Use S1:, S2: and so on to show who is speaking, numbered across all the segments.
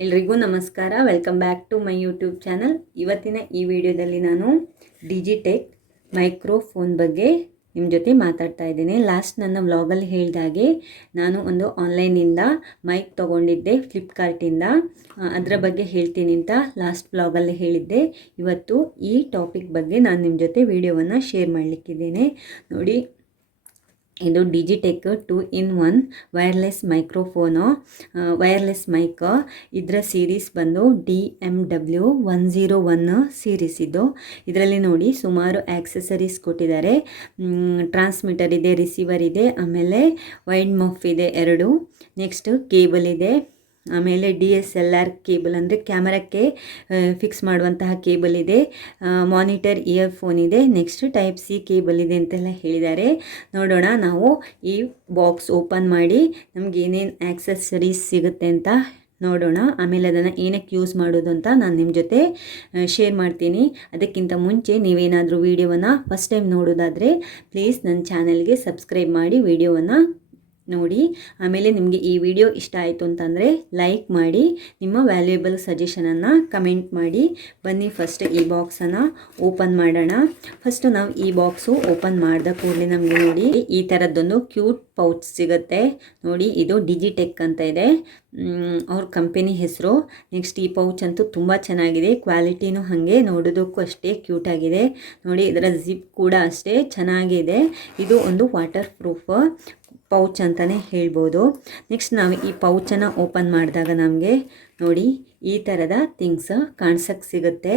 S1: ಎಲ್ರಿಗೂ ನಮಸ್ಕಾರ. Welcome back to my YouTube channel ಇವತ್ತಿನ ಈ ವಿಡಿಯೋದಲ್ಲಿ ನಾನು ಡಿಜಿಟೆಕ್ ಮೈಕ್ರೋಫೋನ್ ಬಗ್ಗೆ ನಿಮ್ಮ ಜೊತೆ ಮಾತಾಡ್ತಾ ಇದ್ದೀನಿ. ಲಾಸ್ಟ್ ನನ್ನ ವ್ಲಾಗಲ್ಲಿ ಹೇಳಿದಾಗೆ ನಾನು ಒಂದು ಆನ್ಲೈನಿಂದ ಮೈಕ್ ತೊಗೊಂಡಿದ್ದೆ ಫ್ಲಿಪ್ಕಾರ್ಟಿಂದ ಅದರ ಬಗ್ಗೆ ಹೇಳ್ತೀನಿ ಅಂತ ಲಾಸ್ಟ್ ವ್ಲಾಗಲ್ಲಿ ಹೇಳಿದ್ದೆ. ಇವತ್ತು ಈ ಟಾಪಿಕ್ ಬಗ್ಗೆ ನಾನು ನಿಮ್ಮ ಜೊತೆ ವಿಡಿಯೋವನ್ನು ಶೇರ್ ಮಾಡಲಿಕ್ಕಿದ್ದೇನೆ. ನೋಡಿ ಇದು Digitek two in one wireless microphone wireless mic ಇದರ ಸೀರೀಸ್ ಬಂದು D M W one zero one series ಇದು. ಇದರಲ್ಲಿ ನೋಡಿ ಸುಮಾರು ಆ್ಯಕ್ಸೆಸರೀಸ್ ಕೊಟ್ಟಿದ್ದಾರೆ. ಟ್ರಾನ್ಸ್ಮಿಟರ್ ಇದೆ ರಿಸೀವರ್ ಇದೆ, ಆಮೇಲೆ ವೈಡ್ ಮಫ್ ಇದೆ ಎರಡು. ನೆಕ್ಸ್ಟ್ ಕೇಬಲ್ ಇದೆ. ಆಮೇಲೆ D S L R cable ಅಂದರೆ ಕ್ಯಾಮರಕ್ಕೆ ಫಿಕ್ಸ್ ಮಾಡುವಂತಹ ಕೇಬಲ್ ಇದೆ. ಮಾನಿಟರ್ ಇಯರ್ಫೋನ್ ಇದೆ. ನೆಕ್ಸ್ಟ್ ಟೈಪ್ ಸಿ ಕೇಬಲ್ ಇದೆ ಅಂತೆಲ್ಲ ಹೇಳಿದ್ದಾರೆ. ನೋಡೋಣ ನಾವು ಈ ಬಾಕ್ಸ್ ಓಪನ್ ಮಾಡಿ ನಮ್ಗೆ ಏನೇನು ಆಕ್ಸೆಸರೀಸ್ ಸಿಗುತ್ತೆ ಅಂತ ನೋಡೋಣ. ಆಮೇಲೆ ಅದನ್ನು ಏನಕ್ಕೆ ಯೂಸ್ ಮಾಡೋದು ಅಂತ ನಾನು ನಿಮ್ಮ ಜೊತೆ ಶೇರ್ ಮಾಡ್ತೀನಿ. ಅದಕ್ಕಿಂತ ಮುಂಚೆ ನೀವೇನಾದರೂ ವೀಡಿಯೋವನ್ನು ಫಸ್ಟ್ ಟೈಮ್ ನೋಡೋದಾದರೆ ಪ್ಲೀಸ್ ನನ್ನ ಚಾನಲ್ಗೆ ಸಬ್ಸ್ಕ್ರೈಬ್ ಮಾಡಿ ವೀಡಿಯೋವನ್ನು ನೋಡಿ. ಆಮೇಲೆ ನಿಮಗೆ ಈ ವಿಡಿಯೋ ಇಷ್ಟ ಆಯಿತು ಅಂತಂದರೆ ಲೈಕ್ ಮಾಡಿ, ನಿಮ್ಮ ವ್ಯಾಲ್ಯೂಯಬಲ್ ಸಜೆಷನನ್ನು ಕಮೆಂಟ್ ಮಾಡಿ. ಬನ್ನಿ ಫಸ್ಟ್ ಈ ಬಾಕ್ಸನ್ನು ಓಪನ್ ಮಾಡೋಣ. ಫಸ್ಟ್ ನಾವು ಈ ಬಾಕ್ಸು ಓಪನ್ ಮಾಡಿದ ಕೂಡಲೇ ನಮಗೆ ನೋಡಿ, ಈ ಥರದ್ದೊಂದು ಕ್ಯೂಟ್ ಪೌಚ್ ಸಿಗುತ್ತೆ. ನೋಡಿ, ಇದು ಡಿಜಿಟೆಕ್ ಅಂತ ಇದೆ. ಅವ್ರ ಕಂಪೆನಿ ಹೆಸರು. ನೆಕ್ಸ್ಟ್ ಈ ಪೌಚ್ ಅಂತೂ ತುಂಬ ಚೆನ್ನಾಗಿದೆ. ಕ್ವಾಲಿಟಿನೂ ಹಾಗೆ, ನೋಡೋದಕ್ಕೂ ಅಷ್ಟೇ ಕ್ಯೂಟಾಗಿದೆ ನೋಡಿ, ಇದರ ಜಿಪ್ ಕೂಡ ಅಷ್ಟೇ ಚೆನ್ನಾಗಿದೆ. ಇದು ಒಂದು ವಾಟರ್ ಪ್ರೂಫ್ ಪೌಚ್ ಅಂತಲೇ ಹೇಳ್ಬೋದು. ನೆಕ್ಸ್ಟ್ ನಾವು ಈ ಪೌಚನ್ನು ಓಪನ್ ಮಾಡಿದಾಗ ನಮಗೆ ನೋಡಿ ಈ ಥರದ ಥಿಂಗ್ಸ್ ಕಾಣ್ಸಕ್ಕೆ ಸಿಗುತ್ತೆ.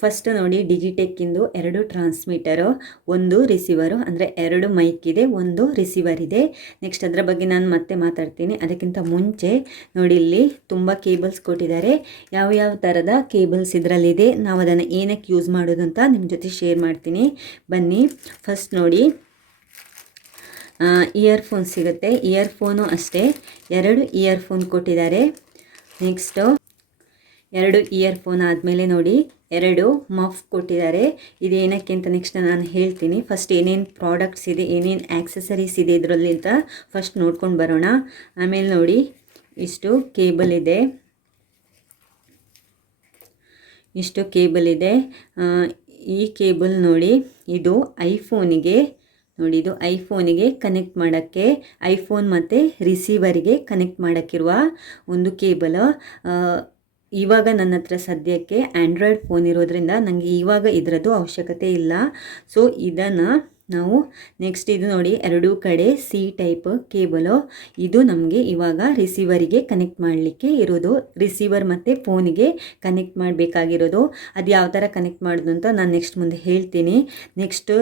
S1: ಫಸ್ಟ್ ನೋಡಿ ಡಿಜಿಟೆಕ್ಕಿಂದು ಎರಡು ಟ್ರಾನ್ಸ್ಮಿಟರು ಒಂದು ರಿಸೀವರು ಅಂದರೆ ಎರಡು ಮೈಕ್ ಇದೆ, ಒಂದು ರಿಸೀವರ್ ಇದೆ. ನೆಕ್ಸ್ಟ್ ಅದರ ಬಗ್ಗೆ ನಾನು ಮತ್ತೆ ಮಾತಾಡ್ತೀನಿ. ಅದಕ್ಕಿಂತ ಮುಂಚೆ ನೋಡಿ ಇಲ್ಲಿ ತುಂಬ ಕೇಬಲ್ಸ್ ಕೊಟ್ಟಿದ್ದಾರೆ. ಯಾವ ಯಾವ ಥರದ ಕೇಬಲ್ಸ್ ಇದರಲ್ಲಿದೆ, ನಾವು ಅದನ್ನು ಏನಕ್ಕೆ ಯೂಸ್ ಮಾಡೋದು ಅಂತ ನಿಮ್ಮ ಜೊತೆ ಶೇರ್ ಮಾಡ್ತೀನಿ. ಬನ್ನಿ ಫಸ್ಟ್ ನೋಡಿ ಇಯರ್ಫೋನ್ ಸಿಗುತ್ತೆ. ಇಯರ್ಫೋನು ಅಷ್ಟೇ. ಎರಡು ಇಯರ್ಫೋನ್ ಕೊಟ್ಟಿದ್ದಾರೆ. ನೆಕ್ಸ್ಟು ಎರಡು ಇಯರ್ಫೋನ್ ಆದಮೇಲೆ ನೋಡಿ. ಎರಡು ಮಫ್ ಕೊಟ್ಟಿದ್ದಾರೆ. ಇದೇನಕ್ಕೆ ಅಂತ ನೆಕ್ಸ್ಟ್ ನಾನು ಹೇಳ್ತೀನಿ. ಫಸ್ಟ್ ಏನೇನು ಪ್ರಾಡಕ್ಟ್ಸ್ ಇದೆ, ಏನೇನು ಆ್ಯಕ್ಸಸರೀಸ್ ಇದೆ ಇದರಲ್ಲಿ ಅಂತ ಫಸ್ಟ್ ನೋಡ್ಕೊಂಡು ಬರೋಣ. ಆಮೇಲೆ ನೋಡಿ, ಇಷ್ಟು ಕೇಬಲ್ ಇದೆ. ಇಷ್ಟು ಕೇಬಲ್ ಇದೆ. ಈ ಕೇಬಲ್ ನೋಡಿ, ಇದು ಐಫೋನಿಗೆ ನೋಡಿ, ಇದು ಐಫೋನಿಗೆ ಕನೆಕ್ಟ್ ಮಾಡೋಕ್ಕೆ, ಐಫೋನ್ ಮತ್ತು ರಿಸೀವರಿಗೆ ಕನೆಕ್ಟ್ ಮಾಡೋಕ್ಕಿರುವ ಒಂದು ಕೇಬಲ್. ಇವಾಗ ನನ್ನ ಹತ್ರ ಸದ್ಯಕ್ಕೆ ಆ್ಯಂಡ್ರಾಯ್ಡ್ ಫೋನ್ ಇರೋದ್ರಿಂದ ನನಗೆ ಇವಾಗ ಇದರದ್ದು ಅವಶ್ಯಕತೆ ಇಲ್ಲ. ಸೊ ಇದನ್ನು ನಾವು ನೆಕ್ಸ್ಟ್ ಇದು ನೋಡಿ ಎರಡೂ ಕಡೆ ಸಿ ಟೈಪ್ ಕೇಬಲು ಇದು ನಮಗೆ ಇವಾಗ ರಿಸೀವರಿಗೆ ಕನೆಕ್ಟ್ ಮಾಡಲಿಕ್ಕೆ ಇರೋದು. ರಿಸೀವರ್ ಮತ್ತು ಫೋನಿಗೆ ಕನೆಕ್ಟ್ ಮಾಡಬೇಕಾಗಿರೋದು. ಅದು ಯಾವ ಥರ ಕನೆಕ್ಟ್ ಮಾಡೋದು ಅಂತ ನಾನು ನೆಕ್ಸ್ಟ್ ಮುಂದೆ ಹೇಳ್ತೀನಿ. ನೆಕ್ಸ್ಟ್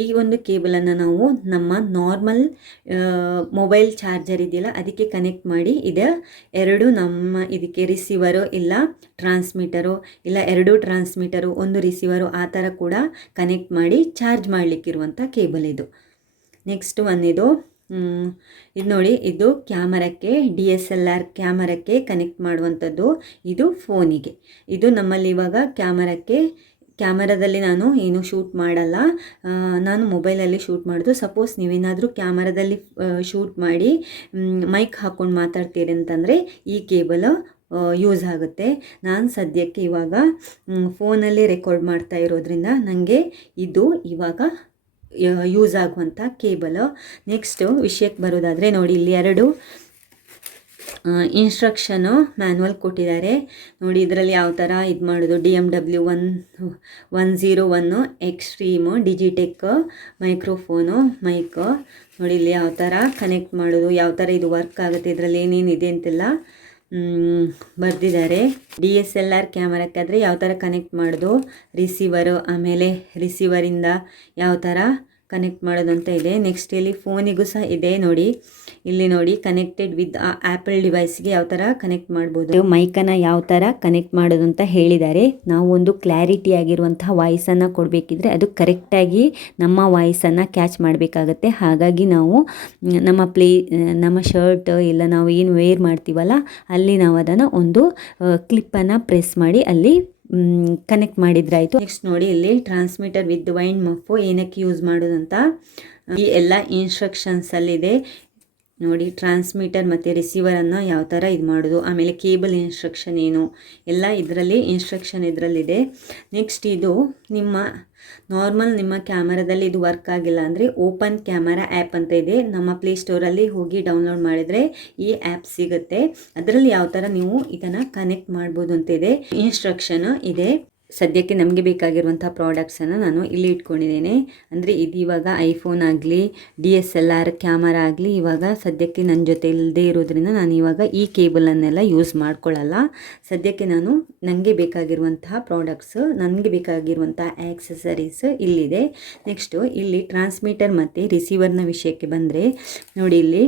S1: ಈ ಒಂದು ಕೇಬಲನ್ನು ನಾವು ನಮ್ಮ ನಾರ್ಮಲ್ ಮೊಬೈಲ್ ಚಾರ್ಜರ್ ಇದೆಯಲ್ಲ ಅದಕ್ಕೆ ಕನೆಕ್ಟ್ ಮಾಡಿ ಇದು. ಎರಡು ನಮ್ಮ ಇದಕ್ಕೆ ರಿಸೀವರು ಇಲ್ಲ ಟ್ರಾನ್ಸ್ಮಿಟರು ಇಲ್ಲ, ಎರಡು ಟ್ರಾನ್ಸ್ಮಿಟರು ಒಂದು ರಿಸೀವರು ಆ ಥರ ಕೂಡ ಕನೆಕ್ಟ್ ಮಾಡಿ ಚಾರ್ಜ್ ಮಾಡಲಿಕ್ಕಿರುವಂಥ ಕೇಬಲ್ ಇದು. ನೆಕ್ಸ್ಟ್ ಒನ್ ಇದು ಇದು ನೋಡಿ, ಇದು ಕ್ಯಾಮರಕ್ಕೆ, ಡಿ ಎಸ್ ಎಲ್ ಆರ್ ಕ್ಯಾಮರಕ್ಕೆ ಕನೆಕ್ಟ್ ಮಾಡುವಂಥದ್ದು ಇದು ಫೋನಿಗೆ. ಇದು ನಮ್ಮಲ್ಲಿ ಇವಾಗ ಕ್ಯಾಮರಕ್ಕೆ, ಕ್ಯಾಮರಾದಲ್ಲಿ ನಾನು ಏನು ಶೂಟ್ ಮಾಡಲ್ಲ. ನಾನು ಮೊಬೈಲಲ್ಲಿ ಶೂಟ್ ಮಾಡೋದು. ಸಪೋಸ್ ನೀವೇನಾದರೂ ಕ್ಯಾಮರಾದಲ್ಲಿ ಶೂಟ್ ಮಾಡಿ ಮೈಕ್ ಹಾಕ್ಕೊಂಡು ಮಾತಾಡ್ತೀರಿ ಅಂತಂದರೆ ಈ ಕೇಬಲ್ ಯೂಸ್ ಆಗುತ್ತೆ. ನಾನು ಸದ್ಯಕ್ಕೆ ಇವಾಗ ಫೋನಲ್ಲಿ ರೆಕಾರ್ಡ್ ಮಾಡ್ತಾ ಇರೋದ್ರಿಂದ ನನಗೆ ಇದು ಇವಾಗ ಯೂಸ್ ಆಗುವಂಥ ಕೇಬಲ್. ನೆಕ್ಸ್ಟು ವಿಷಯಕ್ಕೆ ಬರೋದಾದರೆ ನೋಡಿ, ಇಲ್ಲಿ ಎರಡು ಇನ್ಸ್ಟ್ರಕ್ಷನು ಮ್ಯಾನ್ಯಲ್ ಕೊಟ್ಟಿದ್ದಾರೆ. ನೋಡಿ, ಇದರಲ್ಲಿ ಯಾವ ಥರ ಇದು ಮಾಡೋದು? D M W one one zero one extreme Digitek microphone mic ನೋಡಿ, ಇಲ್ಲಿ ಯಾವ ಥರ ಕನೆಕ್ಟ್ ಮಾಡೋದು, ಯಾವ ಥರ ಇದು ವರ್ಕ್ ಆಗುತ್ತೆ, ಇದರಲ್ಲಿ ಏನೇನಿದೆ ಅಂತೆಲ್ಲ ಬರೆದಿದ್ದಾರೆ. ಡಿ ಎಸ್ ಎಲ್ ಆರ್ ಕ್ಯಾಮರಕ್ಕಾದರೆ ಯಾವ ಥರ ಕನೆಕ್ಟ್ ಮಾಡೋದು? ರಿಸೀವರು ಆಮೇಲೆ ರಿಸೀವರಿಂದ ಯಾವ ಥರ ಕನೆಕ್ಟ್ ಮಾಡೋದಂತ ಇದೆ. ನೆಕ್ಸ್ಟ್ ಇಲ್ಲಿ ಫೋನಿಗೂ ಸಹ ಇದೆ ನೋಡಿ. ಇಲ್ಲಿ ನೋಡಿ ಕನೆಕ್ಟೆಡ್ ವಿತ್ ಆ್ಯಪಲ್ ಡಿವೈಸ್ಗೆ ಯಾವ ಥರ ಕನೆಕ್ಟ್ ಮಾಡ್ಬೋದು. ಮೈಕನ್ನು ಯಾವ ಥರ ಕನೆಕ್ಟ್ ಮಾಡೋದು ಅಂತ ಹೇಳಿದ್ದಾರೆ. ನಾವು ಒಂದು ಕ್ಲಾರಿಟಿ ಆಗಿರುವಂತಹ ವಾಯ್ಸನ್ನು ಕೊಡಬೇಕಿದ್ರೆ ಅದು ಕರೆಕ್ಟಾಗಿ ನಮ್ಮ ವಾಯ್ಸನ್ನು ಕ್ಯಾಚ್ ಮಾಡಬೇಕಾಗತ್ತೆ. ಹಾಗಾಗಿ ನಾವು, ನಮ್ಮ ಪ್ಲೇ ನಮ್ಮ ಶರ್ಟ್ ಇಲ್ಲ ನಾವು ಏನು ವೇರ್ ಮಾಡ್ತೀವಲ್ಲ, ಅಲ್ಲಿ ನಾವು ಅದನ್ನು ಒಂದು ಕ್ಲಿಪ್ಪನ್ನು ಪ್ರೆಸ್ ಮಾಡಿ ಅಲ್ಲಿ ಕನೆಕ್ಟ್ ಮಾಡಿದ್ರಾಯ್ತು. ನೆಕ್ಸ್ಟ್ ನೋಡಿ, ಇಲ್ಲಿ ಟ್ರಾನ್ಸ್ಮಿಟರ್ ವಿತ್ ವೈನ್ ಮಫು ಏನಕ್ಕೆ ಯೂಸ್ ಮಾಡೋದಂತ. ಈ ಎಲ್ಲ ಇನ್ಸ್ಟ್ರಕ್ಷನ್ಸಲ್ಲಿದೆ ನೋಡಿ ಟ್ರಾನ್ಸ್ಮಿಟರ್ ಮತ್ತು ರಿಸೀವರನ್ನು ಯಾವ ಥರ ಇದು ಮಾಡೋದು, ಆಮೇಲೆ ಕೇಬಲ್ ಇನ್ಸ್ಟ್ರಕ್ಷನ್ ಏನು, ಎಲ್ಲ ಇದರಲ್ಲಿ ಇನ್ಸ್ಟ್ರಕ್ಷನ್ ಇದರಲ್ಲಿದೆ. ನೆಕ್ಸ್ಟ್ ಇದು ನಿಮ್ಮ ನಾರ್ಮಲ್ ನಿಮ್ಮ ಕ್ಯಾಮರಾದಲ್ಲಿ ಇದು ವರ್ಕ್ ಆಗಿಲ್ಲ ಅಂದರೆ ಓಪನ್ ಕ್ಯಾಮರಾ ಆ್ಯಪ್ ಅಂತ ಇದೆ. ನಮ್ಮ ಪ್ಲೇಸ್ಟೋರಲ್ಲಿ ಹೋಗಿ ಡೌನ್ಲೋಡ್ ಮಾಡಿದರೆ ಈ ಆ್ಯಪ್ ಸಿಗುತ್ತೆ. ಅದರಲ್ಲಿ ಯಾವ ಥರ ನೀವು ಇದನ್ನು ಕನೆಕ್ಟ್ ಮಾಡ್ಬೋದು ಅಂತ ಇದೆ. ಇನ್ಸ್ಟ್ರಕ್ಷನ್ ಇದೆ. ಸದ್ಯಕ್ಕೆ ನಮಗೆ ಬೇಕಾಗಿರುವಂಥ ಪ್ರಾಡಕ್ಟ್ಸನ್ನು ನಾನು ಇಲ್ಲಿ ಇಟ್ಕೊಂಡಿದ್ದೇನೆ. ಅಂದರೆ ಇದು ಇವಾಗ ಐಫೋನ್ ಆಗಲಿ, D S L R camera ಆಗಲಿ, ಇವಾಗ ಸದ್ಯಕ್ಕೆ ನನ್ನ ಜೊತೆ ಇಲ್ಲದೆ ಇರೋದ್ರಿಂದ ನಾನು ಇವಾಗ ಈ ಕೇಬಲನ್ನೆಲ್ಲ ಯೂಸ್ ಮಾಡ್ಕೊಳ್ಳಲ್ಲ. ಸದ್ಯಕ್ಕೆ ನಾನು ನನಗೆ ಬೇಕಾಗಿರುವಂತಹ ಪ್ರಾಡಕ್ಟ್ಸ್, ನನಗೆ ಬೇಕಾಗಿರುವಂಥ ಆ್ಯಕ್ಸಸರೀಸ್ ಇಲ್ಲಿದೆ. ನೆಕ್ಸ್ಟು ಇಲ್ಲಿ ಟ್ರಾನ್ಸ್ಮಿಟರ್ ಮತ್ತು ರಿಸೀವರ್ನ ವಿಷಯಕ್ಕೆ ಬಂದರೆ, ನೋಡಿ ಇಲ್ಲಿ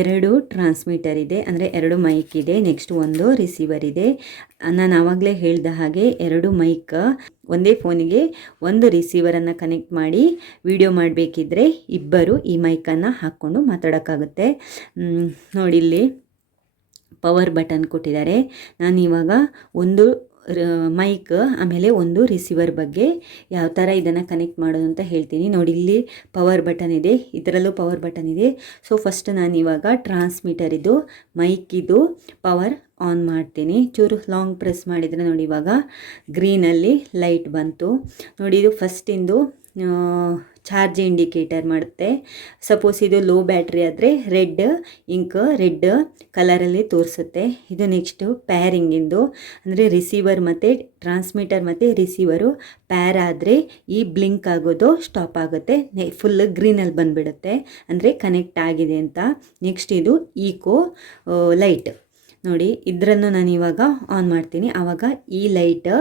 S1: ಎರಡು ಟ್ರಾನ್ಸ್ಮಿಟರ್ ಇದೆ, ಅಂದರೆ ಎರಡು ಮೈಕ್ ಇದೆ ನೆಕ್ಸ್ಟ್ ಒಂದು ರಿಸೀವರ್ ಇದೆ. ನಾನು ಆವಾಗಲೇ ಹೇಳಿದ ಹಾಗೆ ಎರಡು ಮೈಕ್ ಒಂದೇ ಫೋನಿಗೆ ಒಂದು ರಿಸೀವರನ್ನು ಕನೆಕ್ಟ್ ಮಾಡಿ ವಿಡಿಯೋ ಮಾಡಬೇಕಿದ್ರೆ ಇಬ್ಬರು ಈ ಮೈಕನ್ನು ಹಾಕ್ಕೊಂಡು ಮಾತಾಡೋಕ್ಕಾಗುತ್ತೆ. ನೋಡಿಲ್ಲಿ ಪವರ್ ಬಟನ್ ಕೊಟ್ಟಿದ್ದಾರೆ. ನಾನು ಇವಾಗ ಒಂದು ಮೈಕ್, ಆಮೇಲೆ ಒಂದು ರಿಸೀವರ್ ಬಗ್ಗೆ ಯಾವ ಥರ ಇದನ್ನು ಕನೆಕ್ಟ್ ಮಾಡೋದು ಅಂತ ಹೇಳ್ತೀನಿ. ನೋಡಿ, ಇಲ್ಲಿ ಪವರ್ ಬಟನ್ ಇದೆ, ಇದರಲ್ಲೂ ಪವರ್ ಬಟನ್ ಇದೆ. ಸೊ, ಫಸ್ಟ್ ನಾನು ಇವಾಗ ಟ್ರಾನ್ಸ್ಮಿಟರ್ ಇದು, ಮೈಕ್ ಇದು, ಪವರ್ ಆನ್ ಮಾಡ್ತೀನಿ. ಚೂರು ಲಾಂಗ್ ಪ್ರೆಸ್ ಮಾಡಿದರೆ ನೋಡಿ ಇವಾಗ ಗ್ರೀನಲ್ಲಿ ಲೈಟ್ ಬಂತು. ನೋಡಿ, ಇದು ಫಸ್ಟಿಂದು ಚಾರ್ಜ್ ಇಂಡಿಕೇಟರ್ ಮಾಡುತ್ತೆ. ಸಪೋಸ್ ಇದು ಲೋ ಬ್ಯಾಟ್ರಿ ಆದರೆ ರೆಡ್ ಇಂಕ್ ರೆಡ್ ಕಲರಲ್ಲಿ ತೋರಿಸುತ್ತೆ. ಇದು ನೆಕ್ಸ್ಟು ಪ್ಯಾರಿಂಗಿಂದು ಅಂದರೆ ರಿಸೀವರ್ ಮತ್ತು ಟ್ರಾನ್ಸ್ಮಿಟರ್ ಮತ್ತು ರಿಸೀವರು ಪ್ಯಾರ್ ಆದರೆ ಈ ಬ್ಲಿಂಕ್ ಆಗೋದು ಸ್ಟಾಪ್ ಆಗುತ್ತೆ. ಫುಲ್ ಗ್ರೀನಲ್ಲಿ ಬಂದುಬಿಡುತ್ತೆ. ಅಂದರೆ ಕನೆಕ್ಟ್ ಆಗಿದೆ ಅಂತ. ನೆಕ್ಸ್ಟ್ ಇದು ಈಕೋ ಲೈಟ್ ನೋಡಿ, ಇದರನ್ನು ನಾನು ಇವಾಗ ಆನ್ ಮಾಡ್ತೀನಿ. ಆವಾಗ ಈ ಲೈಟ್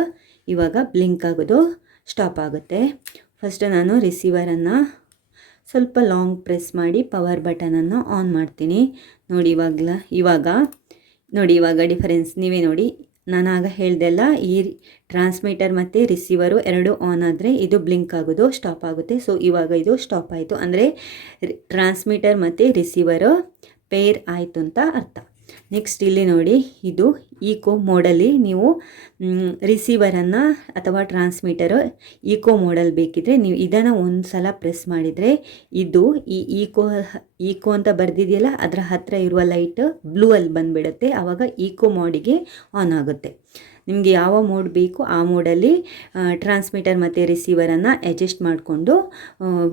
S1: ಇವಾಗ ಬ್ಲಿಂಕ್ ಆಗೋದು ಸ್ಟಾಪ್ ಆಗುತ್ತೆ. ಫಸ್ಟ್ ನಾನು ರಿಸೀವರನ್ನು ಸ್ವಲ್ಪ ಲಾಂಗ್ ಪ್ರೆಸ್ ಮಾಡಿ ಪವರ್ ಬಟನನ್ನು ಆನ್ ಮಾಡ್ತೀನಿ. ನೋಡಿ ಇವಾಗಲ, ಇವಾಗ, ನೋಡಿ ಇವಾಗ ಡಿಫರೆನ್ಸ್ ನೀವೇ ನೋಡಿ. ನಾನು ಆಗ ಹೇಳ್ದೆಲ್ಲ ಈ ಟ್ರಾನ್ಸ್ಮಿಟರ್ ಮತ್ತು ರಿಸೀವರು ಎರಡು ಆನ್ ಆದರೆ ಇದು ಬ್ಲಿಂಕ್ ಆಗೋದು ಸ್ಟಾಪ್ ಆಗುತ್ತೆ. ಸೊ ಇವಾಗ ಇದು ಸ್ಟಾಪ್ ಆಯಿತು. ಅಂದರೆ ಟ್ರಾನ್ಸ್ಮಿಟರ್ ಮತ್ತು ರಿಸೀವರು ಪೇರ್ ಆಯಿತು ಅಂತ ಅರ್ಥ. ನೆಕ್ಸ್ಟ್ ಇಲ್ಲಿ ನೋಡಿ, ಇದು ಈಕೋ ಮೋಡಲ್ಲಿ ನೀವು ರಿಸೀವರನ್ನು ಅಥವಾ ಟ್ರಾನ್ಸ್ಮಿಟರು ಈಕೋ ಮೋಡಲ್ ಬೇಕಿದ್ರೆ ನೀವು ಇದನ್ನು ಒಂದು ಸಲ ಪ್ರೆಸ್ ಮಾಡಿದರೆ ಇದು ಈ ಈಕೋ ಈಕೋ ಅಂತ ಬರೆದಿದೆಯಲ್ಲ, ಅದರ ಹತ್ತಿರ ಇರುವ ಲೈಟ್ ಬ್ಲೂ ಅಲ್ಲಿ ಬಂದುಬಿಡುತ್ತೆ. ಆವಾಗ ಈಕೋ ಮೋಡಿಗೆ ಆನ್ ಆಗುತ್ತೆ. ನಿಮಗೆ ಯಾವ ಮೋಡ್ ಬೇಕು ಆ ಮೋಡಲ್ಲಿ ಟ್ರಾನ್ಸ್ಮಿಟರ್ ಮತ್ತು ರಿಸೀವರನ್ನು ಅಡ್ಜಸ್ಟ್ ಮಾಡಿಕೊಂಡು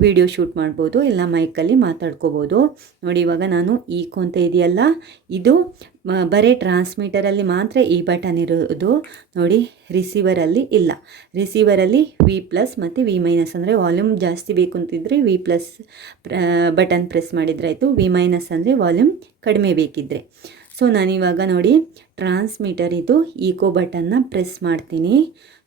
S1: ವಿಡಿಯೋ ಶೂಟ್ ಮಾಡ್ಬೋದು, ಇಲ್ಲ ಮೈಕಲ್ಲಿ ಮಾತಾಡ್ಕೋಬೋದು. ನೋಡಿ, ಇವಾಗ ನಾನು ಈಕೋ ಅಂತ ಇದೆಯಲ್ಲ, ಇದು ಬರೇ ಟ್ರಾನ್ಸ್ಮಿಟರಲ್ಲಿ ಮಾತ್ರ ಈ ಬಟನ್ ಇರೋದು. ನೋಡಿ ರಿಸೀವರಲ್ಲಿ ಇಲ್ಲ. ರಿಸೀವರಲ್ಲಿ ವಿ ಪ್ಲಸ್ ಮತ್ತು ವಿ ಮೈನಸ್ ಅಂದರೆ ವಾಲ್ಯೂಮ್ ಜಾಸ್ತಿ ಬೇಕು ಅಂತಿದ್ರೆ ವಿ ಪ್ಲಸ್ ಬಟನ್ ಪ್ರೆಸ್ ಮಾಡಿದ್ರೆ ಆಯಿತು. ವಿ ಮೈನಸ್ ಅಂದರೆ ವಾಲ್ಯೂಮ್ ಕಡಿಮೆ ಬೇಕಿದ್ದರೆ ಸೊ ನಾನಿವಾಗ ನೋಡಿ ಟ್ರಾನ್ಸ್ಮೀಟರ್ ಇದು ಈಕೋ ಬಟನ್ನ ಪ್ರೆಸ್ ಮಾಡ್ತೀನಿ.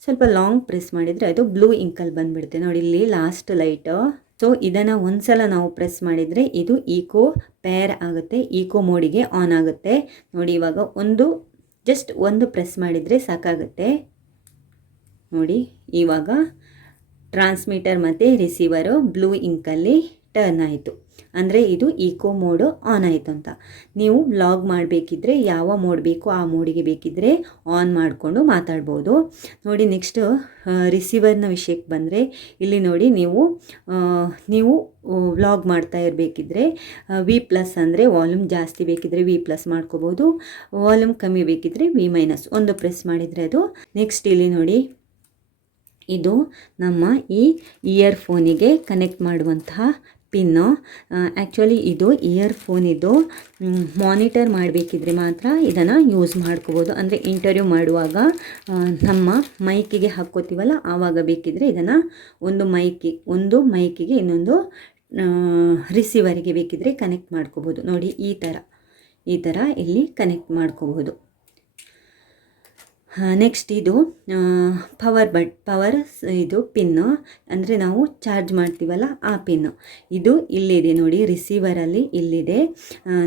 S1: ಸ್ವಲ್ಪ ಲಾಂಗ್ ಪ್ರೆಸ್ ಮಾಡಿದರೆ ಅದು ಬ್ಲೂ ಇಂಕಲ್ಲಿ ಬಂದುಬಿಡುತ್ತೆ. ನೋಡಿ, ಇಲ್ಲಿ ಲಾಸ್ಟ್ ಲೈಟು ಸೊ ಇದನ್ನು ಒಂದ್ಸಲ ನಾವು ಪ್ರೆಸ್ ಮಾಡಿದರೆ ಇದು ಈಕೋ ಪೇರ್ ಆಗುತ್ತೆ ಈಕೋ ಮೋಡಿಗೆ ಆನ್ ಆಗುತ್ತೆ. ನೋಡಿ, ಇವಾಗ ಒಂದು ಜಸ್ಟ್ ಒಂದು ಪ್ರೆಸ್ ಮಾಡಿದರೆ ಸಾಕಾಗುತ್ತೆ. ನೋಡಿ, ಇವಾಗ ಟ್ರಾನ್ಸ್ಮಿಟರ್ ಮತ್ತು ರಿಸೀವರು ಬ್ಲೂ ಇಂಕಲ್ಲಿ ಟರ್ನ್ ಆಯಿತು. ಅಂದರೆ ಇದು ಈಕೋ ಮೋಡು ಆನ್ ಆಯಿತು ಅಂತ. ನೀವು ವ್ಲಾಗ್ ಮಾಡಬೇಕಿದ್ರೆ ಯಾವ ಮೋಡ್ ಬೇಕೋ ಆ ಮೋಡಿಗೆ ಬೇಕಿದ್ದರೆ ಆನ್ ಮಾಡಿಕೊಂಡು ಮಾತಾಡ್ಬೋದು. ನೋಡಿ ನೆಕ್ಸ್ಟು ರಿಸೀವರ್ನ ವಿಷಯಕ್ಕೆ ಬಂದರೆ ಇಲ್ಲಿ ನೋಡಿ ನೀವು ನೀವು ವ್ಲಾಗ್ ಮಾಡ್ತಾ ಇರಬೇಕಿದ್ರೆ ವಿ ಪ್ಲಸ್ ಅಂದರೆ ವಾಲ್ಯೂಮ್ ಜಾಸ್ತಿ ಬೇಕಿದ್ರೆ ವಿ ಪ್ಲಸ್ ಮಾಡ್ಕೋಬೋದು. ವಾಲ್ಯೂಮ್ ಕಮ್ಮಿ ಬೇಕಿದ್ರೆ ವಿ ಮೈನಸ್ ಒಂದು ಪ್ರೆಸ್ ಮಾಡಿದರೆ ಅದು ನೆಕ್ಸ್ಟ್ ಇಲ್ಲಿ ನೋಡಿ, ಇದು ನಮ್ಮ ಈ ಇಯರ್ಫೋನಿಗೆ ಕನೆಕ್ಟ್ ಮಾಡುವಂತಹ ಪಿನ್ನು. ಆ್ಯಕ್ಚುಲಿ ಇದು ಇಯರ್ಫೋನಿದು ಮಾನಿಟರ್ ಮಾಡಬೇಕಿದ್ರೆ ಮಾತ್ರ ಇದನ್ನು ಯೂಸ್ ಮಾಡ್ಕೋಬೋದು. ಅಂದರೆ ಇಂಟರ್ವ್ಯೂ ಮಾಡುವಾಗ ನಮ್ಮ ಮೈಕಿಗೆ ಹಾಕ್ಕೋತೀವಲ್ಲ, ಆವಾಗ ಬೇಕಿದ್ರೆ ಇದನ್ನು ಒಂದು ಮೈಕಿ ಒಂದು ಮೈಕಿಗೆ ಇನ್ನೊಂದು ರಿಸೀವರಿಗೆ ಬೇಕಿದ್ರೆ ಕನೆಕ್ಟ್ ಮಾಡ್ಕೋಬೋದು. ನೋಡಿ, ಈ ಥರ ಈ ಥರ ಇಲ್ಲಿ ಕನೆಕ್ಟ್ ಮಾಡ್ಕೋಬೋದು. ನೆಕ್ಸ್ಟ್ ಇದು ಪವರ್ ಬಟ್ ಪವರ್ ಇದು ಪಿನ್ನು ಅಂದರೆ ನಾವು ಚಾರ್ಜ್ ಮಾಡ್ತೀವಲ್ಲ ಆ ಪಿನ್ನು ಇದು ಇಲ್ಲಿದೆ ನೋಡಿ ರಿಸೀವರಲ್ಲಿ ಇಲ್ಲಿದೆ.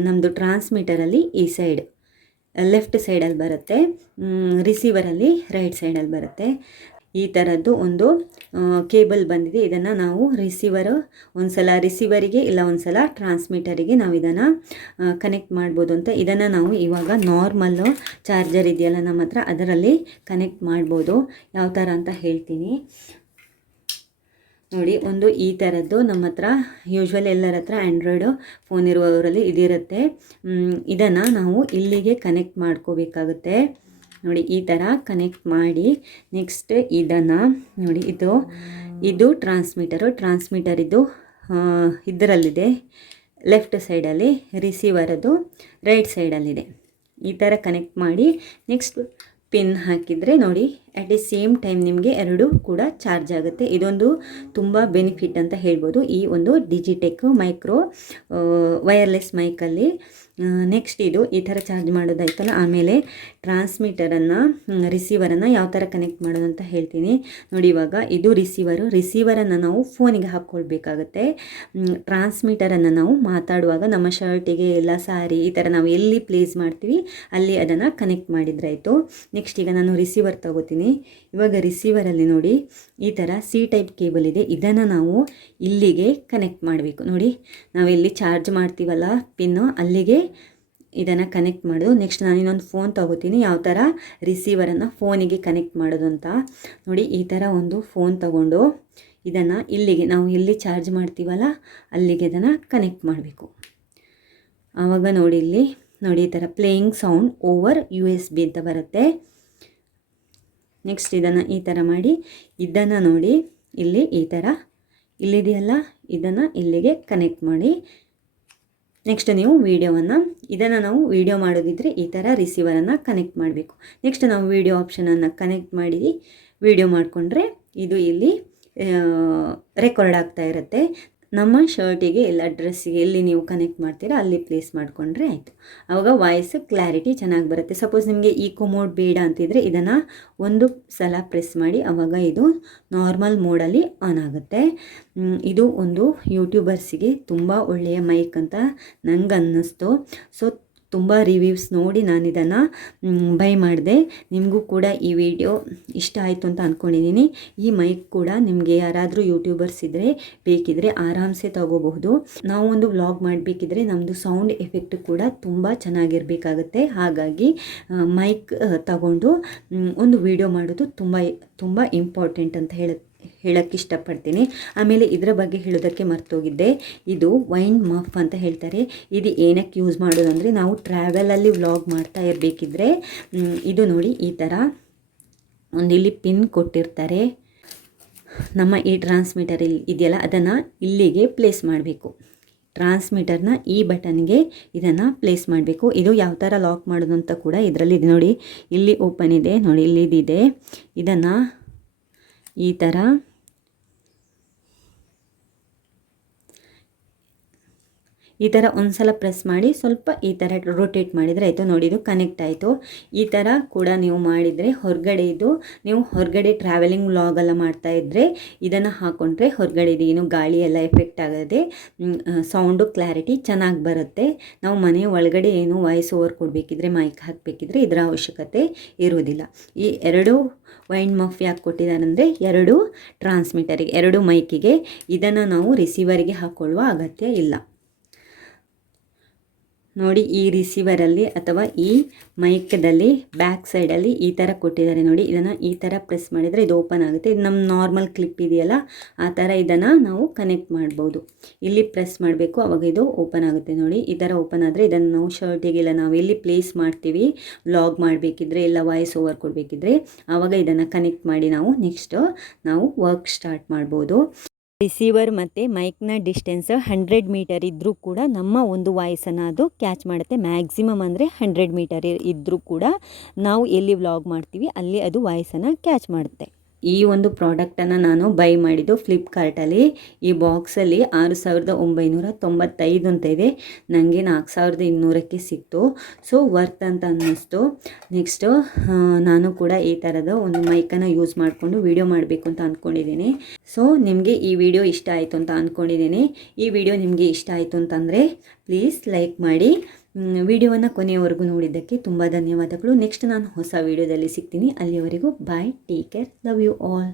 S1: ನಮ್ಮದು ಟ್ರಾನ್ಸ್ಮಿಟರಲ್ಲಿ ಈ ಸೈಡ್ ಲೆಫ್ಟ್ ಸೈಡಲ್ಲಿ ಬರುತ್ತೆ. ರಿಸೀವರಲ್ಲಿ ರೈಟ್ ಸೈಡಲ್ಲಿ ಬರುತ್ತೆ. ಈ ಥರದ್ದು ಒಂದು ಕೇಬಲ್ ಬಂದಿದೆ. ಇದನ್ನು ನಾವು ರಿಸೀವರು ಒಂದು ಸಲ ರಿಸೀವರಿಗೆ ಇಲ್ಲ ಒಂದು ಸಲ ಟ್ರಾನ್ಸ್ಮಿಟರಿಗೆ ನಾವು ಇದನ್ನು ಕನೆಕ್ಟ್ ಮಾಡ್ಬೋದು ಅಂತ ಇದನ್ನು ನಾವು ಇವಾಗ ನಾರ್ಮಲ್ ಚಾರ್ಜರ್ ಇದೆಯಲ್ಲ ನಮ್ಮ ಹತ್ರ, ಅದರಲ್ಲಿ ಕನೆಕ್ಟ್ ಮಾಡ್ಬೋದು. ಯಾವ ಥರ ಅಂತ ಹೇಳ್ತೀನಿ. ನೋಡಿ, ಒಂದು ಈ ಥರದ್ದು ನಮ್ಮ ಹತ್ರ ಯೂಶ್ವಲಿ ಎಲ್ಲರ ಹತ್ರ ಆ್ಯಂಡ್ರಾಯ್ಡು ಫೋನ್ ಇರುವವರಲ್ಲಿ ಇದಿರುತ್ತೆ. ಇದನ್ನು ನಾವು ಇಲ್ಲಿಗೆ ಕನೆಕ್ಟ್ ಮಾಡ್ಕೋಬೇಕಾಗುತ್ತೆ. ನೋಡಿ, ಈ ಥರ ಕನೆಕ್ಟ್ ಮಾಡಿ ನೆಕ್ಸ್ಟ್ ಇದನ್ನು ನೋಡಿ, ಇದು ಇದು ಟ್ರಾನ್ಸ್ಮಿಟರು ಟ್ರಾನ್ಸ್ಮಿಟರ್ ಇದು ಇದರಲ್ಲಿದೆ. ಲೆಫ್ಟ್ ಸೈಡಲ್ಲಿ ರಿಸೀವರದು ರೈಟ್ ಸೈಡಲ್ಲಿದೆ ಈ ಥರ ಕನೆಕ್ಟ್ ಮಾಡಿ ನೆಕ್ಸ್ಟ್ ಪಿನ್ ಹಾಕಿದರೆ ನೋಡಿ ಅಟ್ ದಿ ಸೇಮ್ ಟೈಮ್ ನಿಮಗೆ ಎರಡು ಕೂಡ ಚಾರ್ಜ್ ಆಗುತ್ತೆ. ಇದೊಂದು ತುಂಬ ಬೆನಿಫಿಟ್ ಅಂತ ಹೇಳ್ಬೋದು. ಈ ಒಂದು ಡಿಜಿಟೆಕ್ ಮೈಕ್ರೋ ವೈರ್ಲೆಸ್ ಮೈಕಲ್ಲಿ ನೆಕ್ಸ್ಟ್ ಇದು ಈ ಥರ ಚಾರ್ಜ್ ಮಾಡೋದಾಯ್ತಲ್ಲ. ಆಮೇಲೆ ಟ್ರಾನ್ಸ್ಮಿಟರನ್ನು ರಿಸೀವರನ್ನು ಯಾವ ಥರ ಕನೆಕ್ಟ್ ಮಾಡೋದು ಅಂತ ಹೇಳ್ತೀನಿ. ನೋಡಿ ಇವಾಗ ಇದು ರಿಸೀವರು ರಿಸೀವರನ್ನು ನಾವು ಫೋನಿಗೆ ಹಾಕ್ಕೊಳ್ಬೇಕಾಗತ್ತೆ. ಟ್ರಾನ್ಸ್ಮಿಟರನ್ನು ನಾವು ಮಾತಾಡುವಾಗ ನಮ್ಮ ಶರ್ಟಿಗೆ ಎಲ್ಲ ಸಾರಿ ಈ ಥರ ನಾವು ಎಲ್ಲಿ ಪ್ಲೇಸ್ ಮಾಡ್ತೀವಿ, ಅಲ್ಲಿ ಅದನ್ನು ಕನೆಕ್ಟ್ ಮಾಡಿದ್ರಾಯಿತು ನೆಕ್ಸ್ಟ್ ಈಗ ನಾನು ರಿಸೀವರ್ ತಗೋತೀನಿ. ಇವಾಗ ರಿಸೀವರಲ್ಲಿ ನೋಡಿ, ಈ ಥರ ಸಿ ಟೈಪ್ ಕೇಬಲ್ ಇದೆ. ಇದನ್ನು ನಾವು ಇಲ್ಲಿಗೆ ಕನೆಕ್ಟ್ ಮಾಡಬೇಕು. ನೋಡಿ ನಾವೆಲ್ಲಿ ಚಾರ್ಜ್ ಮಾಡ್ತೀವಲ್ಲ ಪಿನ್ನು ಅಲ್ಲಿಗೆ ಇದನ್ನು ಕನೆಕ್ಟ್ ಮಾಡೋದು. ನೆಕ್ಸ್ಟ್ ನಾನು ಇನ್ನೊಂದು ಫೋನ್ ತೊಗೋತೀನಿ. ಯಾವ ಥರ ರಿಸೀವರನ್ನು ಫೋನಿಗೆ ಕನೆಕ್ಟ್ ಮಾಡೋದು ಅಂತ. ನೋಡಿ, ಈ ಥರ ಒಂದು ಫೋನ್ ತಗೊಂಡು ಇದನ್ನು ಇಲ್ಲಿಗೆ, ನಾವು ಎಲ್ಲಿ ಚಾರ್ಜ್ ಮಾಡ್ತೀವಲ್ಲ, ಅಲ್ಲಿಗೆ ಇದನ್ನು ಕನೆಕ್ಟ್ ಮಾಡಬೇಕು. ಆವಾಗ ನೋಡಿ ಇಲ್ಲಿ, ನೋಡಿ ಈ ಥರ playing sound over U S B ಅಂತ ಬರುತ್ತೆ. ನೆಕ್ಸ್ಟ್ ಇದನ್ನು ಈ ಥರ ಮಾಡಿ, ಇದನ್ನು ನೋಡಿ, ಇಲ್ಲಿ ಈ ಥರ ಇಲ್ಲಿದೆಯಲ್ಲ, ಇದನ್ನು ಇಲ್ಲಿಗೆ ಕನೆಕ್ಟ್ ಮಾಡಿ. ನೆಕ್ಸ್ಟ್ ನೀವು ವೀಡಿಯೋವನ್ನು, ಇದನ್ನು ನಾವು ವೀಡಿಯೋ ಮಾಡೋದಿದ್ದರೆ ಈ ಥರ ರಿಸೀವರನ್ನು ಕನೆಕ್ಟ್ ಮಾಡಬೇಕು. ನೆಕ್ಸ್ಟ್ ನಾವು ವೀಡಿಯೋ ಆಪ್ಷನನ್ನು ಕನೆಕ್ಟ್ ಮಾಡಿ, ವೀಡಿಯೋ ಮಾಡಿಕೊಂಡ್ರೆ ಇದು ಇಲ್ಲಿ ರೆಕಾರ್ಡ್ ಆಗ್ತಾ ಇರುತ್ತೆ. ನಮ್ಮ ಶರ್ಟಿಗೆ ಎಲ್ಲ ಡ್ರೆಸ್ಸಿಗೆ ಎಲ್ಲಿ ನೀವು ಕನೆಕ್ಟ್ ಮಾಡ್ತೀರಾ, ಅಲ್ಲಿ ಪ್ಲೇಸ್ ಮಾಡಿಕೊಂಡ್ರೆ ಆಯಿತು. ಆವಾಗ ವಾಯ್ಸ್ ಕ್ಲಾರಿಟಿ ಚೆನ್ನಾಗಿ ಬರುತ್ತೆ. ಸಪೋಸ್ ನಿಮಗೆ ಈಕೋ ಮೋಡ್ ಬೇಡ ಅಂತಿದ್ರೆ ಇದನ್ನು ಒಂದು ಸಲ ಪ್ರೆಸ್ ಮಾಡಿ ಆವಾಗ ಇದು ನಾರ್ಮಲ್ ಮೋಡಲ್ಲಿ ಆನ್ ಆಗುತ್ತೆ. ಇದು ಒಂದು ಯೂಟ್ಯೂಬರ್ಸಿಗೆ ತುಂಬ ಒಳ್ಳೆಯ ಮೈಕ್ ಅಂತ ನಂಗೆ ಅನ್ನಿಸ್ತು ಸೊ ತುಂಬ ರಿವ್ಯೂಸ್ ನೋಡಿ ನಾನು ಇದನ್ನು ಬೈ ಮಾಡಿದೆ. ನಿಮಗೂ ಕೂಡ ಈ ವಿಡಿಯೋ ಇಷ್ಟ ಆಯಿತು ಅಂತ ಅಂದ್ಕೊಂಡಿದ್ದೀನಿ ಈ ಮೈಕ್ ಕೂಡ ನಿಮಗೆ ಯಾರಾದರೂ ಯೂಟ್ಯೂಬರ್ಸ್ ಇದ್ದರೆ ಬೇಕಿದ್ದರೆ ಆರಾಮ್ಸೆ ತಗೋಬಹುದು. ನಾವು ಒಂದು ವ್ಲಾಗ್ ಮಾಡಬೇಕಿದ್ರೆ ನಮ್ಮದು ಸೌಂಡ್ ಎಫೆಕ್ಟ್ ಕೂಡ ತುಂಬ ಚೆನ್ನಾಗಿರಬೇಕಾಗತ್ತೆ. ಹಾಗಾಗಿ ಮೈಕ್ ತಗೊಂಡು ಒಂದು ವಿಡಿಯೋ ಮಾಡೋದು ತುಂಬ ತುಂಬ ಇಂಪಾರ್ಟೆಂಟ್ ಅಂತ ಹೇಳುತ್ತೆ ಹೇಳೋಕ್ಕೆ ಇಷ್ಟಪಡ್ತೀನಿ. ಆಮೇಲೆ ಇದರ ಬಗ್ಗೆ ಹೇಳೋದಕ್ಕೆ ಮರ್ತೋಗಿದ್ದೆ. ಇದು ವೈನ್ ಮಫ್ ಅಂತ ಹೇಳ್ತಾರೆ. ಇದು ಏನಕ್ಕೆ ಯೂಸ್ ಮಾಡೋದಂದರೆ, ನಾವು ಟ್ರಾವೆಲಲ್ಲಿ ವ್ಲಾಗ್ ಮಾಡ್ತಾ ಇರಬೇಕಿದ್ರೆ ಇದು ನೋಡಿ ಈ ಥರ ಒಂದು ಇಲ್ಲಿ ಪಿನ್ ಕೊಟ್ಟಿರ್ತಾರೆ. ನಮ್ಮ ಈ ಟ್ರಾನ್ಸ್ಮಿಟರ್ ಇಲ್ಲಿ ಇದೆಯಲ್ಲ, ಅದನ್ನು ಇಲ್ಲಿಗೆ ಪ್ಲೇಸ್ ಮಾಡಬೇಕು. ಟ್ರಾನ್ಸ್ಮಿಟರ್ನ ಈ ಬಟನ್ಗೆ ಇದನ್ನು ಪ್ಲೇಸ್ ಮಾಡಬೇಕು. ಇದು ಯಾವ ಥರ ಲಾಕ್ ಮಾಡೋದು ಅಂತ ಕೂಡ ಇದರಲ್ಲಿ ಇದೆ ನೋಡಿ. ಇಲ್ಲಿ ಓಪನ್ ಇದೆ, ನೋಡಿ ಇಲ್ಲಿದಿದೆ ಇದನ್ನು ಈ ಥರ ಈ ಥರ ಒಂದು ಸಲ ಪ್ರೆಸ್ ಮಾಡಿ ಸ್ವಲ್ಪ ಈ ಥರ ರೊಟೇಟ್ ಮಾಡಿದರೆ ಆಯಿತು, ನೋಡಿ ಇದು ಕನೆಕ್ಟ್ ಆಯಿತು. ಈ ಥರ ಕೂಡ ನೀವು ಮಾಡಿದರೆ ಹೊರಗಡೆ ಇದು, ನೀವು ಹೊರಗಡೆ ಟ್ರಾವೆಲಿಂಗ್ ವ್ಲಾಗೆಲ್ಲ ಮಾಡ್ತಾ ಇದ್ದರೆ ಇದನ್ನು ಹಾಕ್ಕೊಂಡ್ರೆ ಹೊರಗಡೆ ಏನು ಗಾಳಿ ಎಲ್ಲ ಎಫೆಕ್ಟ್ ಆಗದೆ ಸೌಂಡು ಕ್ಲಾರಿಟಿ ಚೆನ್ನಾಗಿ ಬರುತ್ತೆ. ನಾವು ಮನೆ ಒಳಗಡೆ ಏನು ವಾಯ್ಸ್ ಓವರ್ ಕೊಡಬೇಕಿದ್ರೆ ಮೈಕ್ ಹಾಕಬೇಕಿದ್ರೆ ಇದರ ಅವಶ್ಯಕತೆ ಇರುವುದಿಲ್ಲ. ಈ ಎರಡು ವೈಂಡ್ ಮಫ್ ಯಾಕೆ ಕೊಟ್ಟಿದ್ದಾರೆ ಎರಡು ಟ್ರಾನ್ಸ್ಮಿಟರಿಗೆ ಎರಡು ಮೈಕಿಗೆ ಇದನ್ನು ನಾವು ರಿಸೀವರಿಗೆ ಹಾಕ್ಕೊಳ್ಳುವ ಅಗತ್ಯ ಇಲ್ಲ. ನೋಡಿ ಈ ರಿಸೀವರಲ್ಲಿ ಅಥವಾ ಈ ಮೈಕ್ದಲ್ಲಿ, ಬ್ಯಾಕ್ ಸೈಡಲ್ಲಿ ಈ ಥರ ಕೊಟ್ಟಿದ್ದಾರೆ ನೋಡಿ. ಇದನ್ನು ಈ ಥರ ಪ್ರೆಸ್ ಮಾಡಿದರೆ ಇದು ಓಪನ್ ಆಗುತ್ತೆ. ಇದು ನಮ್ಮ ನಾರ್ಮಲ್ ಕ್ಲಿಪ್ ಇದೆಯಲ್ಲ, ಆ ಥರ ಇದನ್ನು ನಾವು ಕನೆಕ್ಟ್ ಮಾಡ್ಬೋದು. ಇಲ್ಲಿ ಪ್ರೆಸ್ ಮಾಡಬೇಕು, ಅವಾಗ ಇದು ಓಪನ್ ಆಗುತ್ತೆ ನೋಡಿ. ಈ ಥರ ಓಪನ್ ಆದರೆ ಇದನ್ನು ನಾವು ಶರ್ಟಿಗೆಲ್ಲ ನಾವು ಎಲ್ಲಿ ಪ್ಲೇಸ್ ಮಾಡ್ತೀವಿ ವ್ಲಾಗ್ ಮಾಡಬೇಕಿದ್ರೆ, ಇಲ್ಲ ವಾಯ್ಸ್ ಓವರ್ ಕೊಡಬೇಕಿದ್ರೆ ಆವಾಗ ಇದನ್ನು ಕನೆಕ್ಟ್ ಮಾಡಿ ನಾವು ನೆಕ್ಸ್ಟ್ ನಾವು ವರ್ಕ್ ಸ್ಟಾರ್ಟ್ ಮಾಡ್ಬೋದು. ರಿಸೀವರ್ ಮತ್ತು ಮೈಕ್ನ ಡಿಸ್ಟೆನ್ಸ್ ಹಂಡ್ರೆಡ್ ಮೀಟರ್ ಇದ್ದರೂ ಕೂಡ ನಮ್ಮ ಒಂದು ವಾಯ್ಸನ್ನು ಅದು ಕ್ಯಾಚ್ ಮಾಡುತ್ತೆ. ಮ್ಯಾಕ್ಸಿಮಮ್ ಅಂದರೆ ಹಂಡ್ರೆಡ್ ಮೀಟರ್ ಇದ್ದರೂ ಕೂಡ ನಾವು ಎಲ್ಲಿ ವ್ಲಾಗ್ ಮಾಡ್ತೀವಿ, ಅಲ್ಲಿ ಅದು ವಾಯ್ಸನ್ನು ಕ್ಯಾಚ್ ಮಾಡುತ್ತೆ. ಈ ಒಂದು ಪ್ರಾಡಕ್ಟನ್ನು ನಾನು ಬೈ ಮಾಡಿದ್ದು ಫ್ಲಿಪ್ಕಾರ್ಟಲ್ಲಿ ಈ ಬಾಕ್ಸಲ್ಲಿ ಆರು ಸಾವಿರದ ಒಂಬೈನೂರ ತೊಂಬತ್ತೈದು ಅಂತ ಇದೆ. ನನಗೆ ನಾಲ್ಕು ಸಾವಿರದ ಇನ್ನೂರಕ್ಕೆ ಸಿಕ್ತು. ಸೊ ವರ್ತ್ ಅಂತ ಅನ್ನಿಸ್ತು. ನೆಕ್ಸ್ಟು ನಾನು ಕೂಡ ಈ ಥರದ ಒಂದು ಮೈಕನ್ನು ಯೂಸ್ ಮಾಡಿಕೊಂಡು ವಿಡಿಯೋ ಮಾಡಬೇಕು ಅಂತ ಅಂದ್ಕೊಂಡಿದ್ದೀನಿ ಸೊ ನಿಮಗೆ ಈ ವಿಡಿಯೋ ಇಷ್ಟ ಆಯಿತು ಅಂತ ಅಂದ್ಕೊಂಡಿದ್ದೀನಿ ಈ ವಿಡಿಯೋ ನಿಮಗೆ ಇಷ್ಟ ಆಯಿತು ಅಂತಂದರೆ ಪ್ಲೀಸ್ ಲೈಕ್ ಮಾಡಿ. ವಿಡಿಯೋವನ್ನು ಕೊನೆಯವರೆಗೂ ನೋಡಿದ್ದಕ್ಕೆ ತುಂಬ ಧನ್ಯವಾದಗಳು. ನೆಕ್ಸ್ಟ್ ನಾನು ಹೊಸ ವಿಡಿಯೋದಲ್ಲಿ ಸಿಗ್ತೀನಿ. ಅಲ್ಲಿಯವರೆಗೂ bye take care love you all